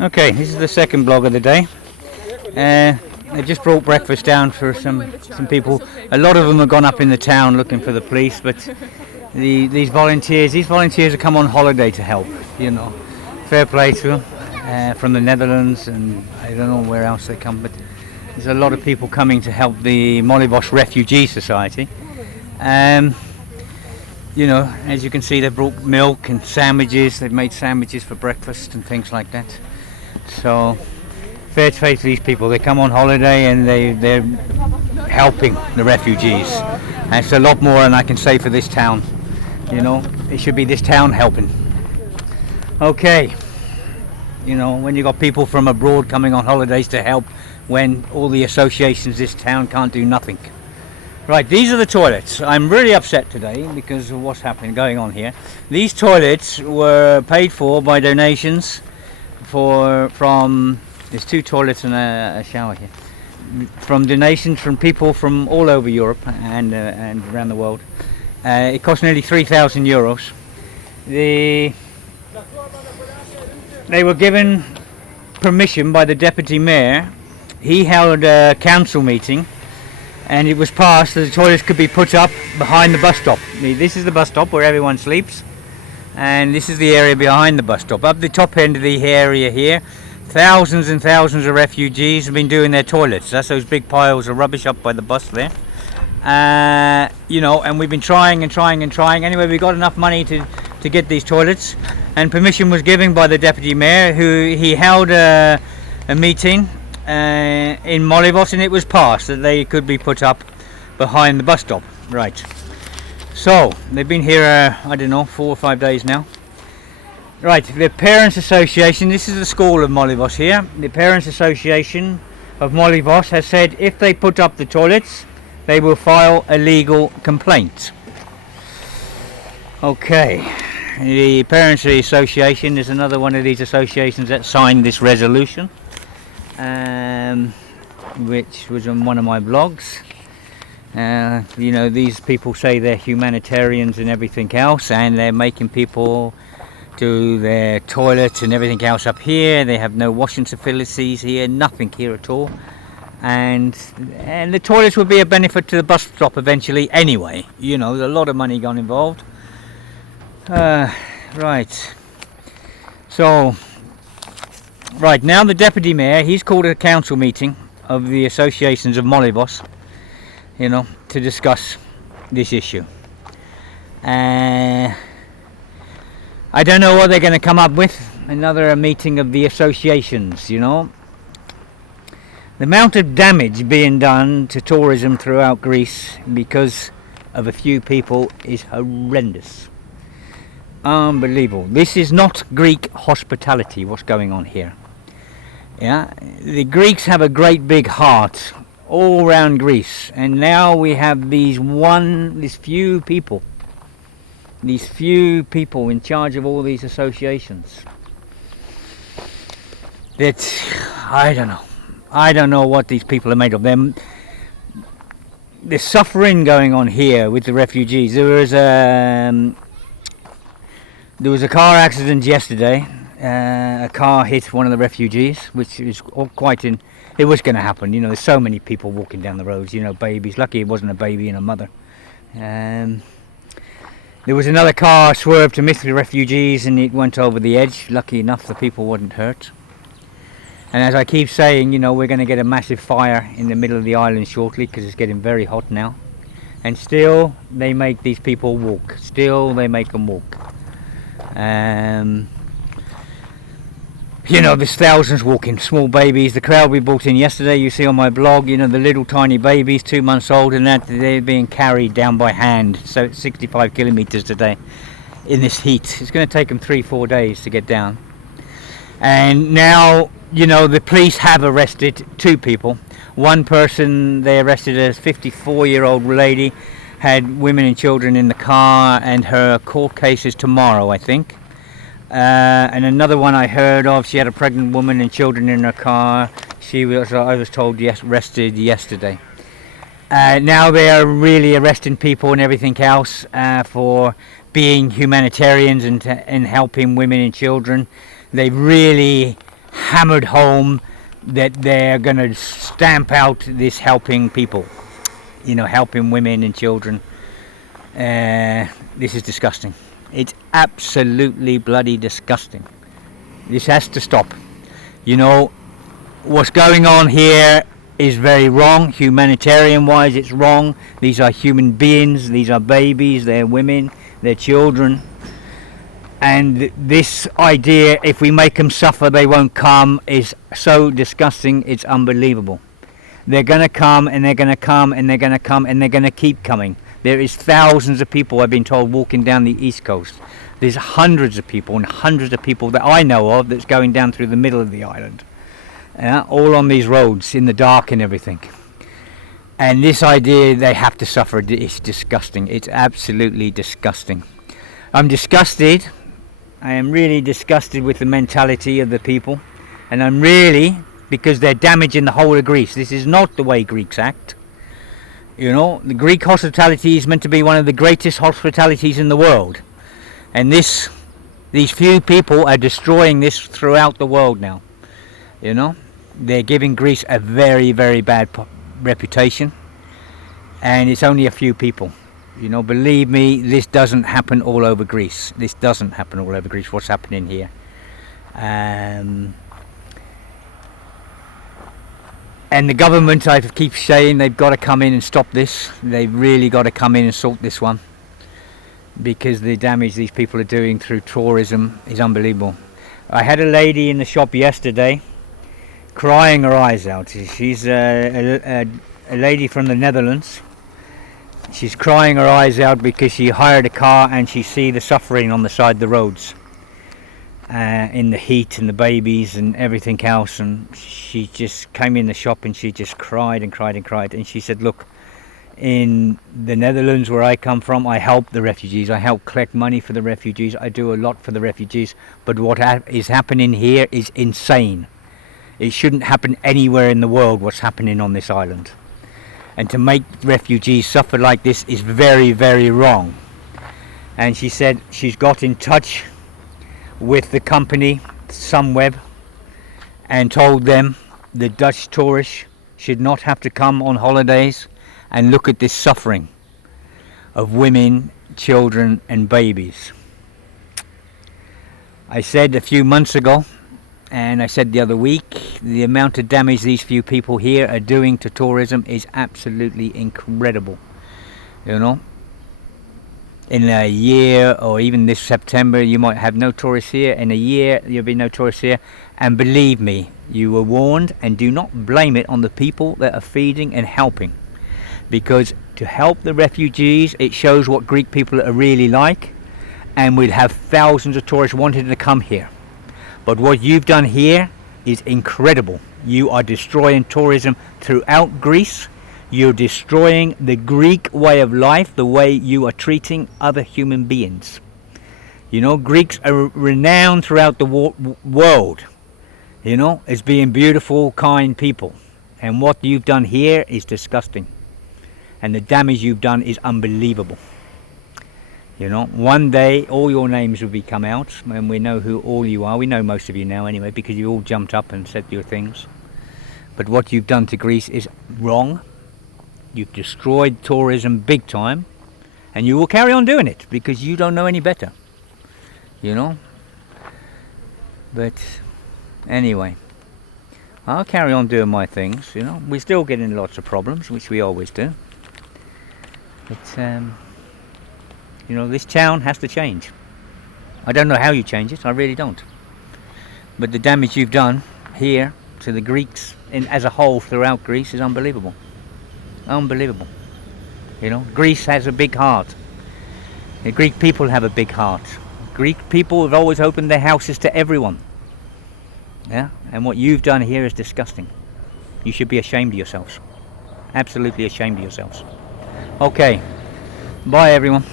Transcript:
Okay, this is the second blog of the day. I just brought breakfast down for some people. A lot of them have gone up in the town looking for the police, but these volunteers have come on holiday to help, you know. Fair play to them, from the Netherlands, and I don't know where else they come, but there's a lot of people coming to help the Molivos Refugee Society. You know, as you can see, they've brought milk and sandwiches. They've made sandwiches for breakfast and things like that. So, fair play to these people. They come on holiday and they're helping the refugees. And it's a lot more than I can say for this town. You know, it should be this town helping. Okay. You know, when you got people from abroad coming on holidays to help when all the associations this town can't do nothing. Right, these are the toilets. I'm really upset today because of what's going on here. These toilets were paid for by donations from there's two toilets and a shower here. From donations from people from all over Europe and around the world. It cost nearly 3,000 euros. They were given permission by the deputy mayor. He held a council meeting, and it was passed that the toilets could be put up behind the bus stop. This is the bus stop where everyone sleeps, and this is the area behind the bus stop. Up the top end of the area here, thousands and thousands of refugees have been doing their toilets. That's those big piles of rubbish up by the bus there. You know, and we've been trying. Anyway, we got enough money to get these toilets, and permission was given by the deputy mayor, he held a meeting in Molivos, and it was passed that they could be put up behind the bus stop. Right. So they've been here, I don't know, 4 or 5 days now. Right. The Parents Association. This is the school of Molivos here. The Parents Association of Molivos has said if they put up the toilets, they will file a legal complaint. Okay. The Parents Association is another one of these associations that signed this resolution. Which was on one of my blogs. You know, these people say they're humanitarians and everything else, and they're making people do their toilets and everything else up here. They have no washing facilities here, nothing here at all, and the toilets would be a benefit to the bus stop eventually anyway. You know, there's a lot of money gone involved. Right. So right now, the deputy mayor, he's called a council meeting of the associations of Molivos, you know, to discuss this issue. I don't know what they're going to come up with. Another meeting of the associations, you know. The amount of damage being done to tourism throughout Greece because of a few people is horrendous. Unbelievable. This is not Greek hospitality, what's going on here. Yeah, the Greeks have a great big heart all around Greece, and now we have these few people in charge of all these associations. That I don't know what these people are made of. There's suffering going on here with the refugees. There was a car accident yesterday. A car hit one of the refugees, which is it was going to happen. You know, there's so many people walking down the roads, you know, babies. Lucky it wasn't a baby and a mother. There was another car swerved to miss the refugees, and it went over the edge. Lucky enough, the people weren't hurt. And as I keep saying, you know, we're going to get a massive fire in the middle of the island shortly, because it's getting very hot now. And still, they make these people walk. Still, they make them walk. You know, there's thousands walking, small babies. The crowd we brought in yesterday, you see on my blog, you know, the little tiny babies, 2 months old, and that they're being carried down by hand. So it's 65 kilometers today in this heat. It's going to take them 3-4 days to get down. And now, you know, the police have arrested 2 people. One person they arrested, a 54-year-old lady, had women and children in the car, and her court case is tomorrow, I think. And another one I heard of, she had a pregnant woman and children in her car. She was, I was told, arrested yesterday. Now they are really arresting people and everything else for being humanitarians and helping women and children. They really hammered home that they're going to stamp out this helping people, helping women and children. This is disgusting. It's absolutely bloody disgusting. This has to stop. What's going on here is very wrong. Humanitarian wise, it's wrong. These are human beings, these are babies, they're women, they're children. And this idea, if we make them suffer, they won't come, is so disgusting, it's unbelievable. They're going to come, and they're going to come, and they're going to come, and they're going to keep coming. There is thousands of people, I've been told, walking down the East Coast. There's hundreds of people, and hundreds of people that I know of that's going down through the middle of the island. All on these roads, in the dark and everything. And this idea they have to suffer, is disgusting. It's absolutely disgusting. I'm disgusted. I am really disgusted with the mentality of the people, and I'm really, because they're damaging the whole of Greece. This is not the way Greeks act. The Greek hospitality is meant to be one of the greatest hospitalities in the world, and these few people are destroying this throughout the world now. They're giving Greece a very, very bad reputation, and it's only a few people. Believe me, this doesn't happen all over Greece. This doesn't happen all over Greece, what's happening here. And the government, I keep saying, they've got to come in and stop this. They've really got to come in and sort this one, because the damage these people are doing through tourism is unbelievable. I had a lady in the shop yesterday crying her eyes out. She's a lady from the Netherlands. She's crying her eyes out because she hired a car and she see the suffering on the side of the roads, in the heat and the babies and everything else. And she just came in the shop and she just cried and cried and cried. And she said, look, in the Netherlands where I come from, I help the refugees. I help collect money for the refugees. I do a lot for the refugees. But what is happening here is insane. It shouldn't happen anywhere in the world, what's happening on this island. And to make refugees suffer like this is very, very wrong. And she said she's got in touch with the company Sunweb and told them the Dutch tourists should not have to come on holidays and look at this suffering of women, children and babies. I said a few months ago, and I said the other week, the amount of damage these few people here are doing to tourism is absolutely incredible. In a year, or even this September, you might have no tourists here. In a year, there'll be no tourists here. And believe me, you were warned, and do not blame it on the people that are feeding and helping. Because to help the refugees, it shows what Greek people are really like, and we'd have thousands of tourists wanting to come here. But what you've done here is incredible. You are destroying tourism throughout Greece. You're destroying the Greek way of life, the way you are treating other human beings. Greeks are renowned throughout the world, as being beautiful, kind people. And what you've done here is disgusting. And the damage you've done is unbelievable. One day all your names will be come out, and we know who all you are. We know most of you now anyway, because you all jumped up and said your things. But what you've done to Greece is wrong. You've destroyed tourism big time, and you will carry on doing it because you don't know any better. But anyway, I'll carry on doing my things. We're still getting lots of problems, which we always do. But this town has to change. I don't know how you change it, I really don't. But the damage you've done here to the Greeks as a whole throughout Greece is unbelievable. Unbelievable. Greece has a big heart. The Greek people have a big heart. Greek people have always opened their houses to everyone. And what you've done here is disgusting. You should be ashamed of yourselves. Absolutely ashamed of yourselves. Okay. Bye everyone.